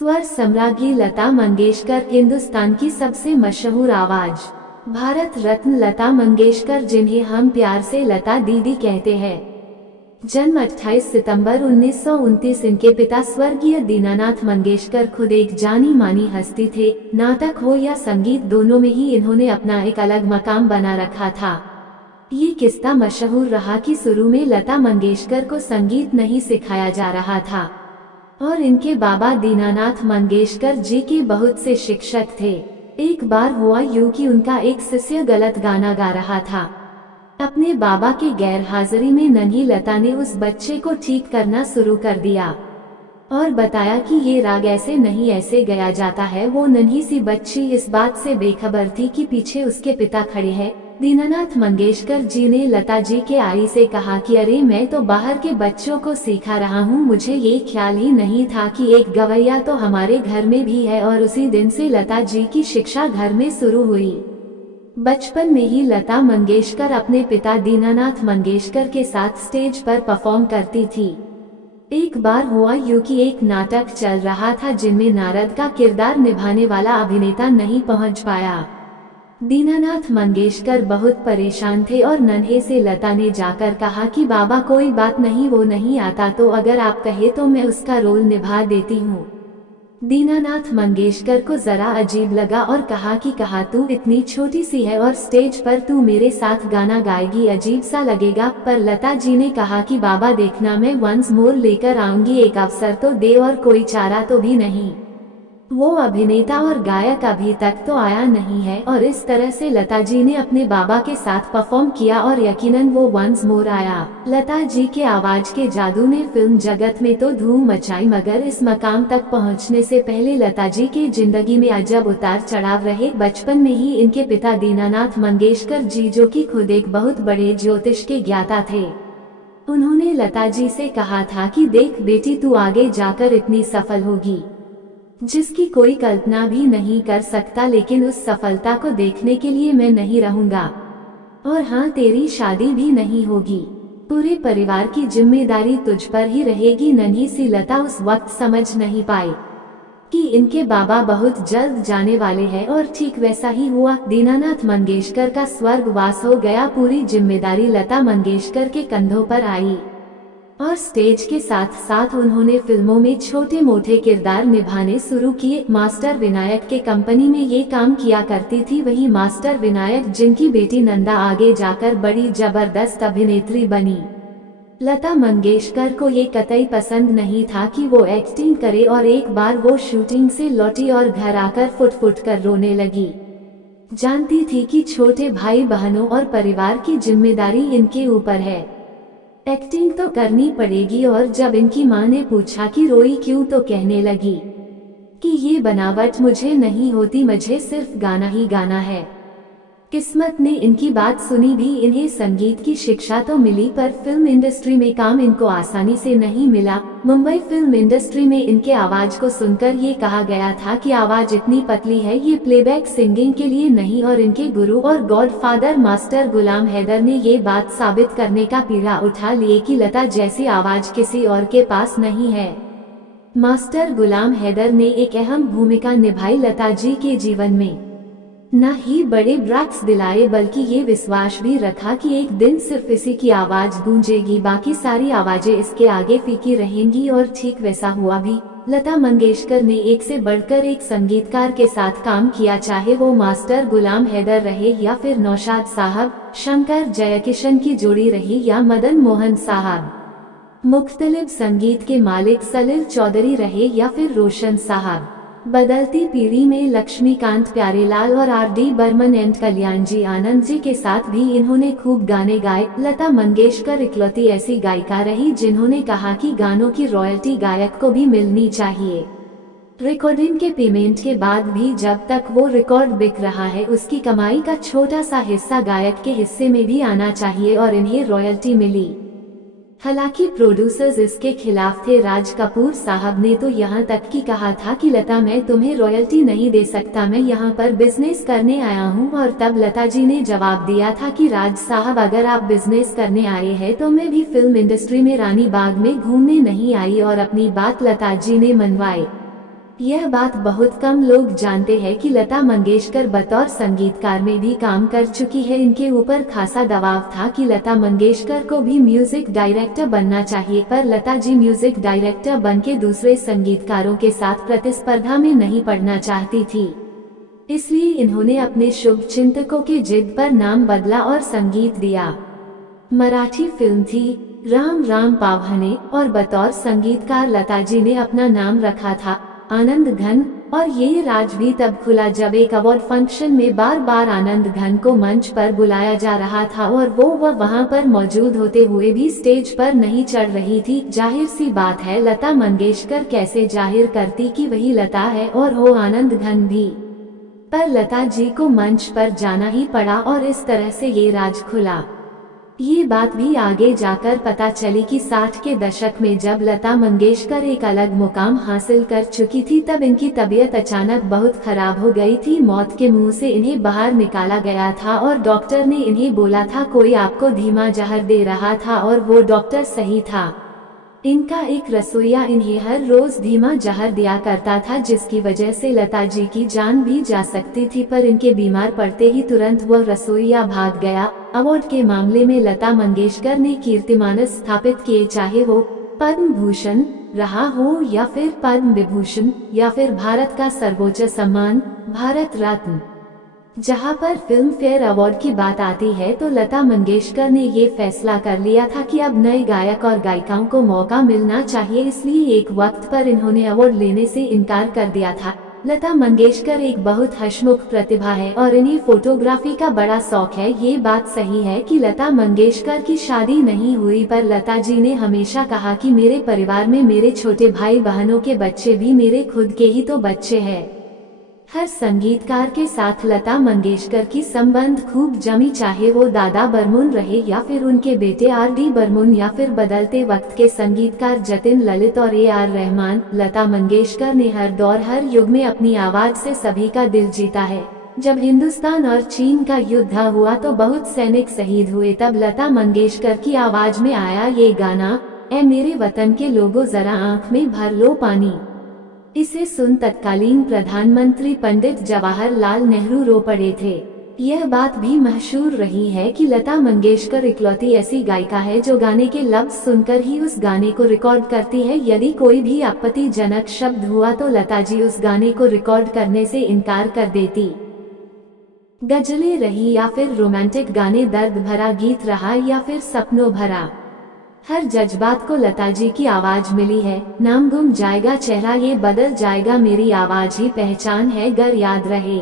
स्वर सम्राज्ञी लता मंगेशकर हिंदुस्तान की सबसे मशहूर आवाज, भारत रत्न लता मंगेशकर, जिन्हें हम प्यार से लता दीदी कहते हैं। जन्म 28 सितंबर 1929। इनके पिता स्वर्गीय दीनानाथ मंगेशकर खुद एक जानी मानी हस्ती थे। नाटक हो या संगीत, दोनों में ही इन्होंने अपना एक अलग मकाम बना रखा था। ये किस्सा मशहूर रहा कि शुरू में लता मंगेशकर को संगीत नहीं सिखाया जा रहा था और इनके बाबा दीनानाथ मंगेशकर जी के बहुत से शिक्षक थे। एक बार हुआ यूं कि उनका एक शिष्य गलत गाना गा रहा था। अपने बाबा के गैर हाजिरी में नन्ही लता ने उस बच्चे को ठीक करना शुरू कर दिया और बताया कि ये राग ऐसे नहीं ऐसे गाया जाता है। वो नन्ही सी बच्ची इस बात से बेखबर थी कि पीछे उसके पिता खड़े हैं। दीनानाथ मंगेशकर जी ने लता जी के आई से कहा कि अरे, मैं तो बाहर के बच्चों को सिखा रहा हूँ, मुझे ये ख्याल ही नहीं था कि एक गवैया तो हमारे घर में भी है। और उसी दिन से लता जी की शिक्षा घर में शुरू हुई। बचपन में ही लता मंगेशकर अपने पिता दीनानाथ मंगेशकर के साथ स्टेज पर परफॉर्म करती थी। एक बार हुआ यूं कि एक नाटक चल रहा था जिनमें नारद का किरदार निभाने वाला अभिनेता नहीं पहुंच पाया। दीनानाथ मंगेशकर बहुत परेशान थे और नन्हे से लता ने जाकर कहा कि बाबा, कोई बात नहीं, वो नहीं आता तो अगर आप कहे तो मैं उसका रोल निभा देती हूँ। दीनानाथ मंगेशकर को जरा अजीब लगा और कहा कि तू इतनी छोटी सी है और स्टेज पर तू मेरे साथ गाना गाएगी, अजीब सा लगेगा। पर लता जी ने कहा कि बाबा देखना, मैं वंस मोर लेकर आऊंगी, एक अवसर तो दे और कोई चारा तो भी नहीं। वो अभिनेता और गायक अभी तक तो आया नहीं है। और इस तरह से लता जी ने अपने बाबा के साथ परफॉर्म किया और यकीनन वो वंस मोर आया। लता जी के आवाज के जादू ने फिल्म जगत में तो धूम मचाई, मगर इस मकाम तक पहुंचने से पहले लता जी की जिंदगी में अजब उतार चढ़ाव रहे। बचपन में ही इनके पिता दीनानाथ मंगेशकर जी, जो कि खुद एक बहुत बड़े ज्योतिष के ज्ञाता थे, उन्होंने लता जी से कहा था कि देख बेटी, तू आगे जाकर इतनी सफल होगी जिसकी कोई कल्पना भी नहीं कर सकता, लेकिन उस सफलता को देखने के लिए मैं नहीं रहूंगा। और हाँ, तेरी शादी भी नहीं होगी, पूरे परिवार की जिम्मेदारी तुझ पर ही रहेगी। नन्ही सी लता उस वक्त समझ नहीं पाई कि इनके बाबा बहुत जल्द जाने वाले हैं और ठीक वैसा ही हुआ। दीनानाथ मंगेशकर का स्वर्गवास हो गया। पूरी जिम्मेदारी लता मंगेशकर के कंधों पर आई और स्टेज के साथ साथ उन्होंने फिल्मों में छोटे मोटे किरदार निभाने शुरू किए। मास्टर विनायक के कंपनी में ये काम किया करती थी वही मास्टर विनायक, जिनकी बेटी नंदा आगे जाकर बड़ी जबरदस्त अभिनेत्री बनी। लता मंगेशकर को ये कतई पसंद नहीं था कि वो एक्टिंग करे और एक बार वो शूटिंग से लौटी और घर आकर फुट फुट कर रोने लगी। जानती थी कि छोटे भाई बहनों और परिवार की जिम्मेदारी इनके ऊपर है, एक्टिंग तो करनी पड़ेगी। और जब इनकी माँ ने पूछा कि रोई क्यों, तो कहने लगी कि ये बनावट मुझे नहीं होती, मुझे सिर्फ गाना ही गाना है। किस्मत ने इनकी बात सुनी भी, इन्हें संगीत की शिक्षा तो मिली पर फिल्म इंडस्ट्री में काम इनको आसानी से नहीं मिला। मुंबई फिल्म इंडस्ट्री में इनके आवाज को सुनकर ये कहा गया था कि आवाज इतनी पतली है, ये प्लेबैक सिंगिंग के लिए नहीं। और इनके गुरु और गॉडफादर मास्टर गुलाम हैदर ने ये बात साबित करने का पीड़ा उठा लिए कि लता जैसी आवाज किसी और के पास नहीं है। मास्टर गुलाम हैदर ने एक अहम भूमिका निभाई लता जी के जीवन में। न ही बड़े ब्रेक्स दिलाए, बल्कि ये विश्वास भी रखा कि एक दिन सिर्फ इसी की आवाज गूंजेगी, बाकी सारी आवाजें इसके आगे फीकी रहेंगी। और ठीक वैसा हुआ भी। लता मंगेशकर ने एक से बढ़कर एक संगीतकार के साथ काम किया, चाहे वो मास्टर गुलाम हैदर रहे या फिर नौशाद साहब, शंकर जयकिशन की जोड़ी रही या मदन मोहन साहब, मुख्तलिफ संगीत के मालिक सलील चौधरी रहे या फिर रोशन साहब। बदलती पीढ़ी में लक्ष्मीकांत प्यारेलाल और R.D. बर्मन एंड कल्याण जी आनंद जी के साथ भी इन्होंने खूब गाने गाए। लता मंगेशकर इकलौती ऐसी गायिका रही जिन्होंने कहा कि गानों की रॉयल्टी गायक को भी मिलनी चाहिए। रिकॉर्डिंग के पेमेंट के बाद भी जब तक वो रिकॉर्ड बिक रहा है, उसकी कमाई का छोटा सा हिस्सा गायक के हिस्से में भी आना चाहिए और इन्हें रॉयल्टी मिली। हालांकि प्रोड्यूसर्स इसके खिलाफ थे। राज कपूर साहब ने तो यहाँ तक कि कहा था कि लता, मैं तुम्हें रॉयल्टी नहीं दे सकता, मैं यहाँ पर बिजनेस करने आया हूँ। और तब लता जी ने जवाब दिया था कि राज साहब, अगर आप बिजनेस करने आए हैं तो मैं भी फिल्म इंडस्ट्री में रानी बाग में घूमने नहीं आई। और अपनी बात लता जी ने मनवाई। यह बात बहुत कम लोग जानते हैं कि लता मंगेशकर बतौर संगीतकार में भी काम कर चुकी है। इनके ऊपर खासा दबाव था कि लता मंगेशकर को भी म्यूजिक डायरेक्टर बनना चाहिए, पर लता जी म्यूजिक डायरेक्टर बनके दूसरे संगीतकारों के साथ प्रतिस्पर्धा में नहीं पड़ना चाहती थी। इसलिए इन्होंने अपने शुभ चिंतकों की जिद पर नाम बदला और संगीत दिया। मराठी फिल्म थी राम राम पावहने और बतौर संगीतकार लता जी ने अपना नाम रखा था आनंद घन। और ये राज भी तब खुला जब एक अवार्ड फंक्शन में बार बार आनंद घन को मंच पर बुलाया जा रहा था और वो वहां पर मौजूद होते हुए भी स्टेज पर नहीं चढ़ रही थी। जाहिर सी बात है लता मंगेशकर कैसे जाहिर करती कि वही लता है और हो आनंद घन भी, पर लता जी को मंच पर जाना ही पड़ा और इस तरह से ये राज खुला। ये बात भी आगे जाकर पता चली कि 60 के दशक में जब लता मंगेशकर एक अलग मुकाम हासिल कर चुकी थी तब इनकी तबीयत अचानक बहुत खराब हो गई थी। मौत के मुंह से इन्हें बाहर निकाला गया था और डॉक्टर ने इन्हें बोला था कोई आपको धीमा जहर दे रहा था और वो डॉक्टर सही था। इनका एक रसोइया इन्हें हर रोज धीमा जहर दिया करता था जिसकी वजह से लता जी की जान भी जा सकती थी, पर इनके बीमार पड़ते ही तुरंत वह रसोइया भाग गया। अवार्ड के मामले में लता मंगेशकर ने कीर्तिमान स्थापित किए, चाहे वो पद्म भूषण रहा हो या फिर पद्म विभूषण या फिर भारत का सर्वोच्च सम्मान भारत रत्न। जहां पर फिल्म फेयर अवार्ड की बात आती है तो लता मंगेशकर ने ये फैसला कर लिया था कि अब नए गायक और गायिकाओं को मौका मिलना चाहिए, इसलिए एक वक्त पर इन्होंने अवार्ड लेने से इनकार कर दिया था। लता मंगेशकर एक बहुत हंसमुख प्रतिभा है और इन्हें फोटोग्राफी का बड़ा शौक है। ये बात सही है कि लता मंगेशकर की शादी नहीं हुई, पर लता जी ने हमेशा कहा कि मेरे परिवार में मेरे छोटे भाई बहनों के बच्चे भी मेरे खुद के ही तो बच्चे हैं। हर संगीतकार के साथ लता मंगेशकर की संबंध खूब जमी, चाहे वो दादा बर्मन रहे या फिर उनके बेटे आर.डी. बर्मन या फिर बदलते वक्त के संगीतकार जतिन ललित और ए.आर. रहमान। लता मंगेशकर ने हर दौर हर युग में अपनी आवाज से सभी का दिल जीता है। जब हिंदुस्तान और चीन का युद्ध हुआ तो बहुत सैनिक शहीद हुए, तब लता मंगेशकर की आवाज में आया ये गाना, ऐ मेरे वतन के लोगों जरा आंख में भर लो पानी। इसे सुन तत्कालीन प्रधानमंत्री पंडित जवाहरलाल नेहरू रो पड़े थे। यह बात भी मशहूर रही है कि लता मंगेशकर इकलौती ऐसी गायिका है जो गाने के लफ्ज सुनकर ही उस गाने को रिकॉर्ड करती है। यदि कोई भी आपत्तिजनक शब्द हुआ तो लता जी उस गाने को रिकॉर्ड करने से इनकार कर देती। गजलें रही या फिर रोमांटिक गाने, दर्द भरा गीत रहा या फिर सपनों भरा, हर जज्बात को लता जी की आवाज मिली है। नाम गुम जाएगा चेहरा ये बदल जाएगा, मेरी आवाज ही पहचान है गर याद रहे।